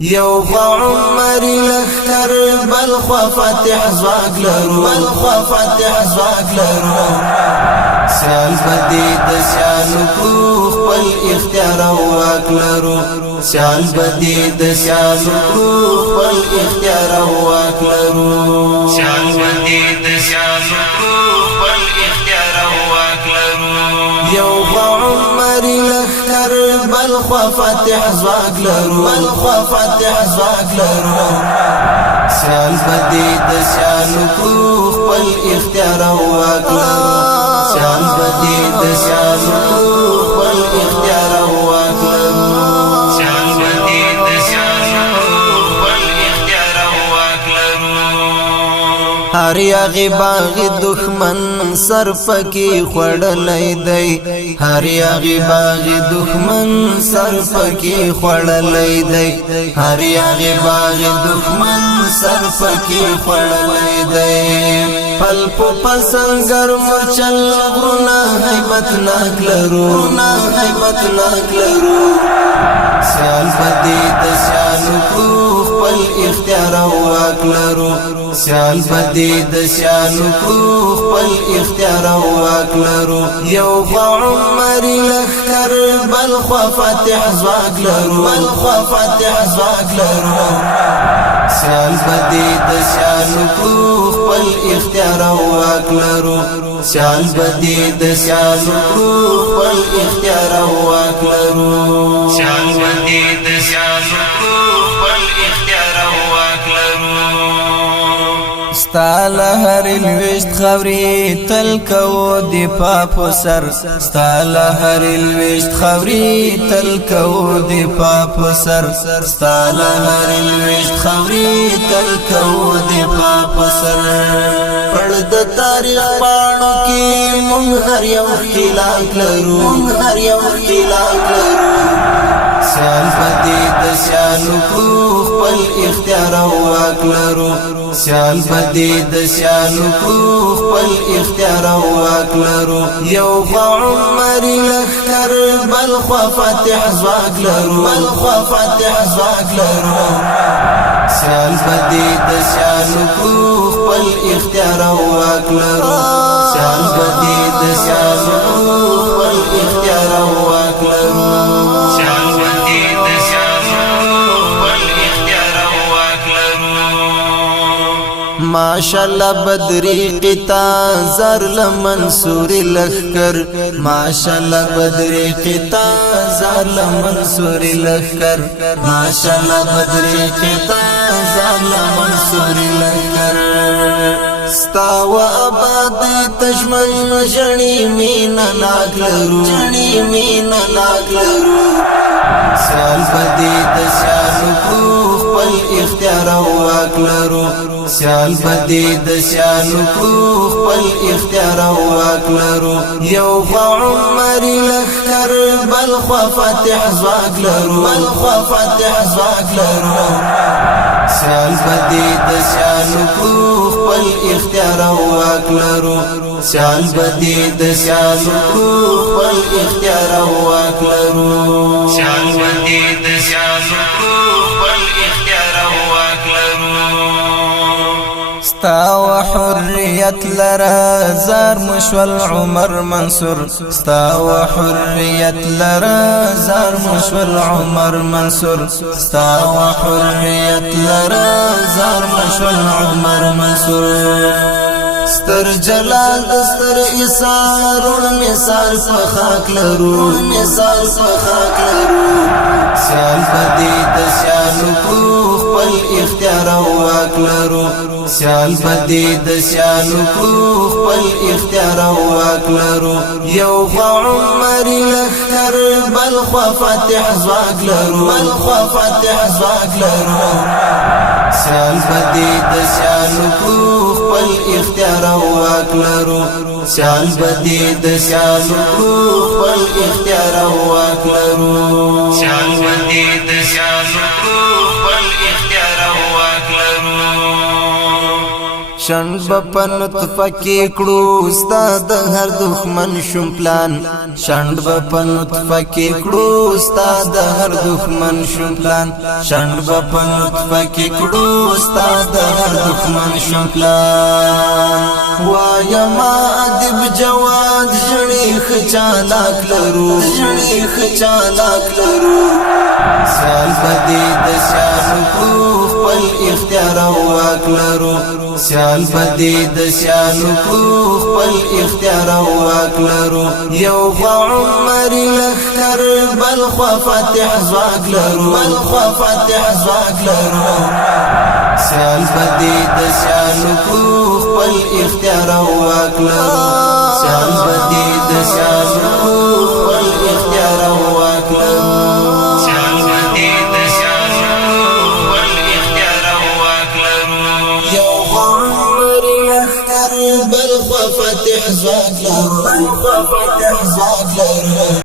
یو عمر لخر بل فتح زواج لرو بل فتح زواج لرو سال بدی د سالو کو خپل اختیار او واک لرو سال بدی د سالو کو خپل اختیار او واک لرو سال بدی د سالو کو خپل اختیار او واک لرو یو عمر لخر بل فتح زواج لرو بل فتح زواج لرو سال بدی د سالو کو خپل اختیار او واک لرو سال بدی د سالو کو خپل اختیار او واک لرو سال بدی د سالو کو خپل اختیار او واک لرو هر یغی باغ دښمن سر پکې خړلې دی هر یغی باغ دښمن سر پکې خړلې دی هر یغی باغ دښمن سر پکې خړلې دی پل پل سنگر مرچل غرونا حیبت ناک لرو نا حیبت ناک لرو سیال بدی د سیالو کو خپل اختیار او واک لرو سیال بدی د سیالو کو خپل اختیار او واک لرو یو عمر لخر بل فتح زواج لرو بل فتح زواج لرو سیال بدی د سیالو کو خپل اختیار او واک لرو سیال بدی د سیالو کو خپل اختیار او واک لرو سیال بدی د سیالو کو خپل اختیار او واک لرو ستال هر الوشت خوري تل کو دی پاپو سر ستال هر الوشت خوري تل کو دی پاپو سر ستال هر الوشت خوري تل کو دی پاپو سر پړ د تاریخ پاڼو کې مونږ هر یو خلاف لرو مونږ هر یو خلاف لرو سیال بدی د سیالو کو خپل اختیار او واک لرو سیال بدی د سیالو کو خپل اختیار او واک لرو یو عمر لخر بل فتح زواج لرو بل فتح زواج لرو سیال بدی د سیالو کو خپل اختیار او واک لرو سیال بدی د سیالو کو خپل اختیار او واک لرو سیال بدی د سیالو کو خپل اختیار او واک لرو ماشاءالله بدری قطا زر لمنصور لخر ماشاءالله بدری قطا زر لمنصور لخر ماشاءالله بدری قطا زر لمنصور لخر ستا و آباد تشمن جنی مینا لاک لرو جنی مینا لاک لرو سیال بدی د سیالو کو خپل اختیار او واک لرو سیال بدی د سیالو کو خپل اختیار او واک لرو یو عمر لخر بل فتح زواج لرو بل فتح زواج لرو سیال بدی د سیالو کو خپل اختیار او واک لرو سیال بدی د سیالو کو خپل اختیار او واک لرو سیال بدی د سیالو کو خپل اختیار او واک لرو ستا و حریت لرا زار مشول عمر منصور ستا و حریت لرا زار مشول عمر منصور ستا و حریت لرا زار مشول عمر منصور ستر جلال دستر ایثار مثال په خاک لرو مثال په خاک لرو سیال بدی د سیالو کو خپل اختیار او واک لرو سیال بدی د سیالو کو خپل اختیار او واک لرو یو عمر لخر بل فتح زواج لرو بل فتح زواج لرو سیال بدی د سیالو کو خپل اختیار او واک لرو سیال بدی د سیالو کو خپل اختیار او واک لرو سیال بدی د سیالو کو خپل اختیار او واک لرو شند بپن تفکی کړو استاد هر دښمن شوم پلان شند بپن تفکی کړو استاد هر دښمن شوم پلان شند بپن تفکی کړو استاد هر دښمن شوم پلان وایا ما ادب جواد جړی خچالاک لرو جړی خچالاک لرو سال بدی د سیال کو خپل اختیار او واک لرو سیال بدی د سیال کو خپل اختیار او واک لرو یو عمر لخر بل فتح زواج لرو بل فتح زواج لرو سیال بدی د سیال کو خپل اختیار او واک لرو سیال بدی د سیال کو خپل اختیار او واک لرو بل فتح زواج لرو